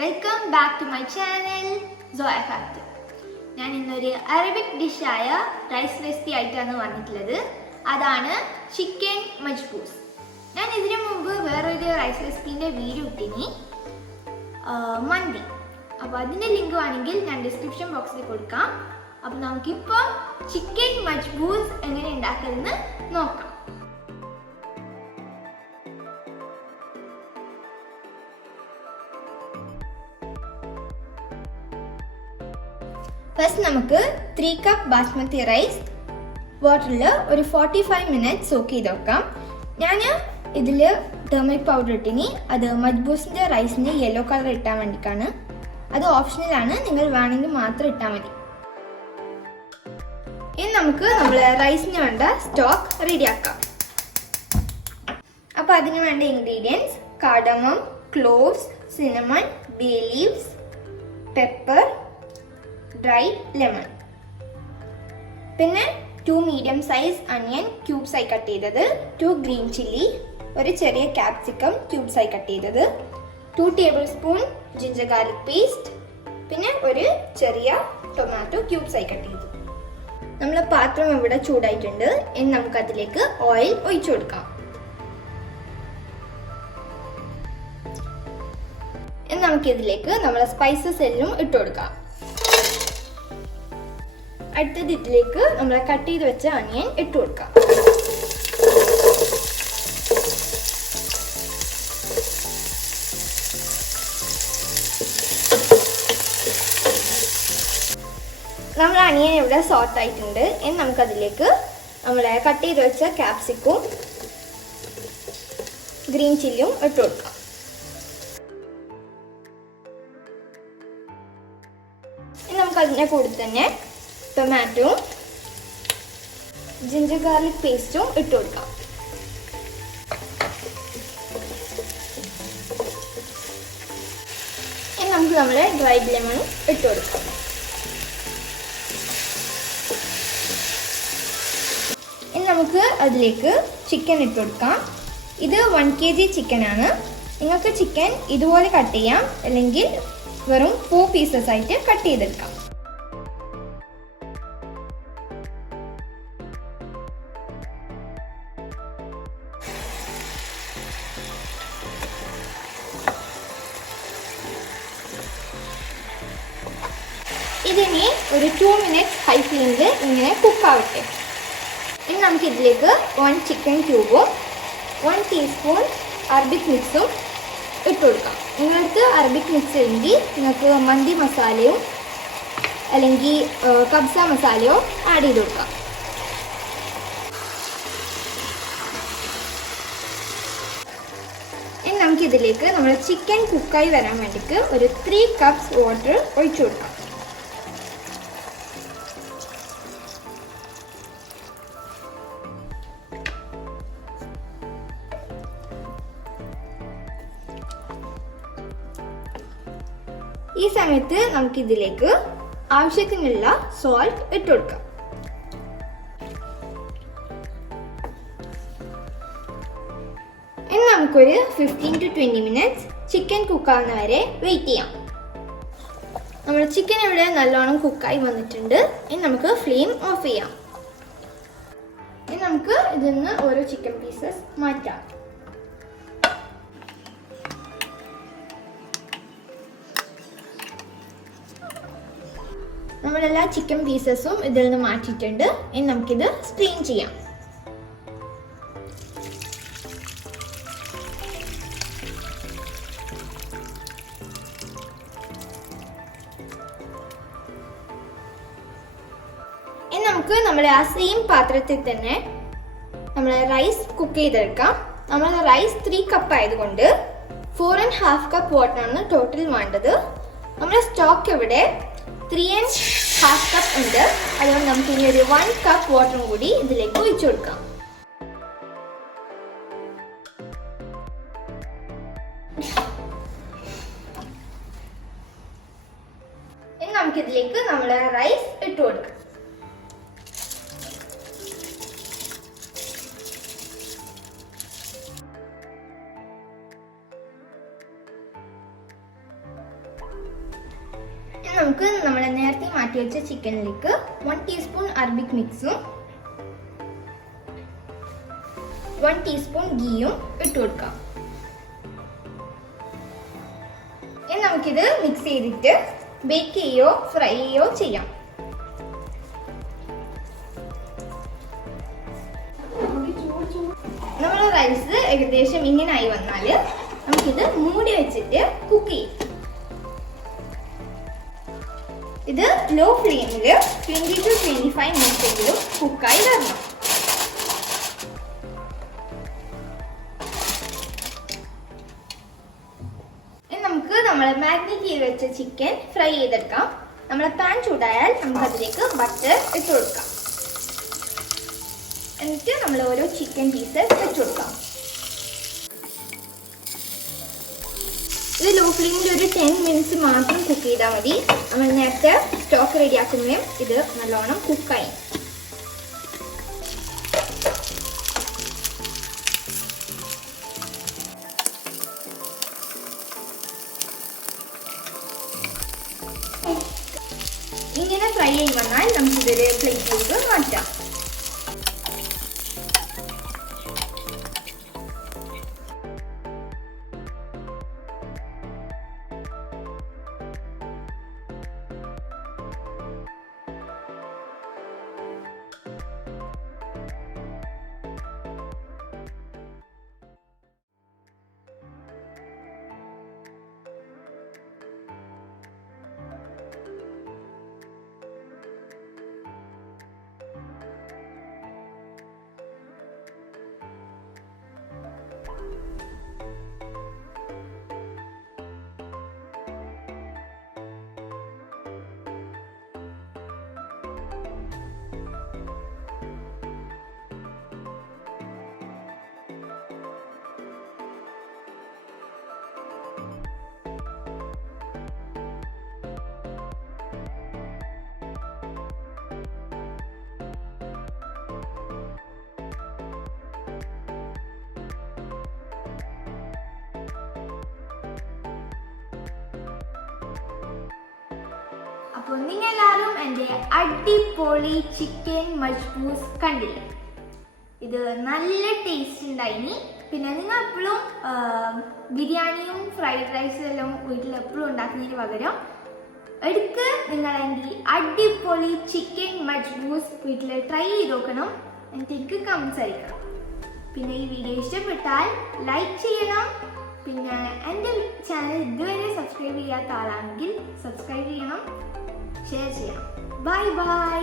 Welcome back to my channel, Zoya. ഞാൻ ഇന്നൊരു Arabic ഡിഷായ rice recipe ആയിട്ടാണ് വന്നിട്ടുള്ളത്. അതാണ് ചിക്കൻ മജ്ബൂസ്. ഞാൻ ഇതിനു മുമ്പ് വേറൊരു റൈസ് റെസിപ്പീൻ്റെ വീഡിയോ ഇട്ടിനി, മന്തി. അപ്പോൾ അതിൻ്റെ ലിങ്ക് വേണമെങ്കിൽ ഞാൻ ഡിസ്ക്രിപ്ഷൻ ബോക്സിൽ കൊടുക്കാം. അപ്പോൾ നമുക്കിപ്പോൾ ചിക്കൻ മജ്ബൂസ് എങ്ങനെ ഉണ്ടാക്കുന്നതെന്ന് നോക്കാം. ഫസ്റ്റ് നമുക്ക് 3 കപ്പ് ബാസ്മതി റൈസ് വാട്ടറിൽ ഒരു 45 മിനിറ്റ്സ് സോക്ക് ചെയ്ത് വെക്കാം. ഞാൻ ഇതിൽ ടർമറിക് പൗഡർ ഇട്ടിനി. അത് മജ്ബൂസിൻ്റെ റൈസിന് യെല്ലോ കളർ ഇട്ടാൻ വേണ്ടിയിട്ടാണ്. അത് ഓപ്ഷണലാണ്, നിങ്ങൾ വേണമെങ്കിൽ മാത്രം ഇട്ടാൽ മതി. ഇനി നമുക്ക് റൈസിന് വേണ്ട സ്റ്റോക്ക് റെഡിയാക്കാം. അപ്പോൾ അതിന് വേണ്ട ingredients: cardamom, cloves, cinnamon, bay leaves, pepper, dry lemon, പിന്നെ 2 മീഡിയം സൈസ് അണിയൻ ക്യൂബ്സ് ആയി കട്ട് ചെയ്തത്, 2 ഗ്രീൻ ചില്ലി, ഒരു ചെറിയ ക്യാപ്സിക്കം ക്യൂബ്സ് ആയി കട്ട് ചെയ്തത്, 2 table spoon ginger garlic paste, പിന്നെ ഒരു ചെറിയ ടൊമാറ്റോ ക്യൂബ്സ് ആയി കട്ട് ചെയ്തു. നമ്മളെ പാത്രം ഇവിടെ ചൂടായിട്ടുണ്ട്. ഇനി നമുക്ക് അതിലേക്ക് ഓയിൽ ഒഴിച്ചു കൊടുക്കാം. ഇനി നമുക്കിതിലേക്ക് നമ്മളെ സ്പൈസസ് എല്ലാം ഇട്ട് കൊടുക്കാം. അടുത്തത് ഇതിലേക്ക് നമ്മൾ കട്ട് ചെയ്ത് വെച്ച അനിയൻ ഇട്ട് കൊടുക്കാം. നമ്മൾ അനിയൻ ഇവിടെ സോട്ട് ആയിട്ടുണ്ട്. ഇനി നമുക്കതിലേക്ക് നമ്മൾ കട്ട് ചെയ്ത് വെച്ച ക്യാപ്സിക്കും ഗ്രീൻ ചില്ലിയും ഇട്ട് കൊടുക്കാം. ഇനി നമുക്കതിൻ്റെ കൂടെ തന്നെ ടൊമാറ്റോ ജിഞ്ചർ ഗാർലിക് പേസ്റ്റും ഇട്ട് കൊടുക്കാം. ഇനി നമുക്ക് ഡ്രൈഡ് ലെമൺ ഇട്ട് കൊടുക്കാം. ഇനി നമുക്ക് അതിലേക്ക് ചിക്കൻ ഇട്ട് കൊടുക്കാം. ഇത് 1 kg ചിക്കനാണ്. നിങ്ങൾക്ക് ചിക്കൻ ഇതുപോലെ കട്ട് ചെയ്യാം, അല്ലെങ്കിൽ വെറും 4 പീസസ് ആയിട്ട് കട്ട് ചെയ്തെടുക്കാം. ഇതിനി ഒരു 2 മിനിറ്റ്സ് ഹൈ ഫ്ലെയിമിൽ ഇങ്ങനെ കുക്കാവട്ടെ. ഇനി നമുക്കിതിലേക്ക് 1 ചിക്കൻ ക്യൂബും 1 ടീസ്പൂൺ അറബിക് മിക്സും ഇട്ട് കൊടുക്കാം. നിങ്ങൾക്ക് അറബിക് മിക്സ് ഇല്ലെങ്കിൽ നിങ്ങൾക്ക് മന്തി മസാലയും അല്ലെങ്കിൽ കബ്സ മസാലയോ ആഡ് ചെയ്ത് കൊടുക്കാം. ഇനി നമുക്കിതിലേക്ക് നമ്മുടെ ചിക്കൻ കുക്കായി വരാൻ വേണ്ടിയിട്ട് ഒരു 3 കപ്സ് വാട്ടർ ഒഴിച്ചു കൊടുക്കാം. ഈ സമയത്ത് നമുക്കിതിലേക്ക് ആവശ്യത്തിനുള്ള സോൾട്ട് ഇട്ട് കൊടുക്കാം. ഇനി നമുക്കൊരു 15 to 20 മിനിറ്റ്സ് ചിക്കൻ കുക്കാവുന്ന വരെ വെയിറ്റ് ചെയ്യാം. നമ്മുടെ ചിക്കൻ ഇവിടെ നല്ലോണം കുക്കായി വന്നിട്ടുണ്ട്. ഇനി നമുക്ക് ഫ്ലെയിം ഓഫ് ചെയ്യാം. ഇനി നമുക്ക് ഇതിൽ നിന്ന് ഓരോ ചിക്കൻ പീസസ് മാറ്റാം. നമ്മളെല്ലാ ചിക്കൻ പീസസും ഇതിൽ നിന്ന് മാറ്റിയിട്ടുണ്ട്. ഇനി നമുക്കിത് സ്ട്രെയിൻ ചെയ്യാം. ഇനി നമുക്ക് ആ സെയിം പാത്രത്തിൽ തന്നെ റൈസ് കുക്ക് ചെയ്തെടുക്കാം. റൈസ് 3 കപ്പ് ആയതുകൊണ്ട് 4.5 കപ്പ് വാട്ടറാണ് ടോട്ടൽ വേണ്ടത്. സ്റ്റോക്ക് ഇവിടെ 3.5 കപ്പ് ഉണ്ട്. അതുകൊണ്ട് നമുക്ക് ഇനി ഒരു 1 കപ്പ് വാട്ടറും കൂടി ഇതിലേക്ക് ഒഴിച്ചു കൊടുക്കാം. ഇനി നമുക്കിതിലേക്ക് റൈസ് ഇട്ട് കൊടുക്കാം. നമുക്ക് നമ്മൾ നേരത്തെ മാറ്റി വെച്ച ചിക്കനിലേക്ക് 1 ടീസ്പൂൺ അറബിക് മിക്സും 1 ടീസ്പൂൺ ഗീയും ഇട്ട് കൊടുക്കാം. ഇനി നമുക്കിത് മിക്സ് ചെയ്തിട്ട് ബേക്ക് ചെയ്യോ ഫ്രൈ ചെയ്യോ ചെയ്യാം. നമ്മുടെ റൈസ് ഏകദേശം ഇങ്ങനെ ആയി വന്നാൽ നമുക്കിത് മൂടി വെച്ചിട്ട് കുക്ക് ചെയ്യാം. ഇത് ലോ ഫ്ലെയിമിൽ 20 to 25 മിനിറ്റ് എങ്കിലും കുക്കായി വരണം. ഇനി നമുക്ക് നമ്മൾ മാരിനേറ്റ് ചെയ്ത് വെച്ച ചിക്കൻ ഫ്രൈ ചെയ്തെടുക്കാം. നമ്മളെ പാൻ ചൂടായാൽ നമുക്ക് അതിലേക്ക് ബട്ടർ ഇട്ട് കൊടുക്കാം. എന്നിട്ട് നമ്മൾ ഓരോ ചിക്കൻ പീസസ് വെച്ച് കൊടുക്കാം. ഇത് ലോ ഫ്ലെയിമിൽ ഒരു 10 മിനിറ്റ്സ് മാത്രം കുക്ക് ചെയ്താൽ മതി. നമ്മൾ നേരത്തെ സ്റ്റോക്ക് റെഡിയാക്കുമ്പോഴും ഇത് നല്ലോണം കുക്കായി. ഇങ്ങനെ ഫ്രൈ ആയി വന്നാൽ നമുക്കിതൊരു പ്ലേറ്റിലേക്ക് മാറ്റാം. അപ്പോൾ നിങ്ങളെല്ലാവരും എൻ്റെ അടിപൊളി ചിക്കൻ മജ്ബൂസ് കണ്ടില്ലേ? ഇത് നല്ല ടേസ്റ്റ് ഉണ്ടായിനി. പിന്നെ നിങ്ങൾ എപ്പോഴും ബിരിയാണിയും ഫ്രൈഡ് റൈസും എല്ലാം വീട്ടിൽ എപ്പോഴും ഉണ്ടാക്കുന്നതിന് പകരം എടുക്ക് നിങ്ങൾ എൻ്റെ അടിപൊളി ചിക്കൻ മജ്ബൂസ് വീട്ടിൽ ട്രൈ ചെയ്ത് നോക്കണം. എന്നിട്ട് എനിക്ക് കമൻസ് അയക്കണം. പിന്നെ ഈ വീഡിയോ ഇഷ്ടപ്പെട്ടാൽ ലൈക്ക് ചെയ്യണം. പിന്നെ എൻ്റെ ചാനൽ ഇതുവരെ സബ്സ്ക്രൈബ് ചെയ്യാത്ത ആളാണെങ്കിൽ സബ്സ്ക്രൈബ് ചെയ്യണം, ഷെയർ ചെയ്യണം. Bye bye.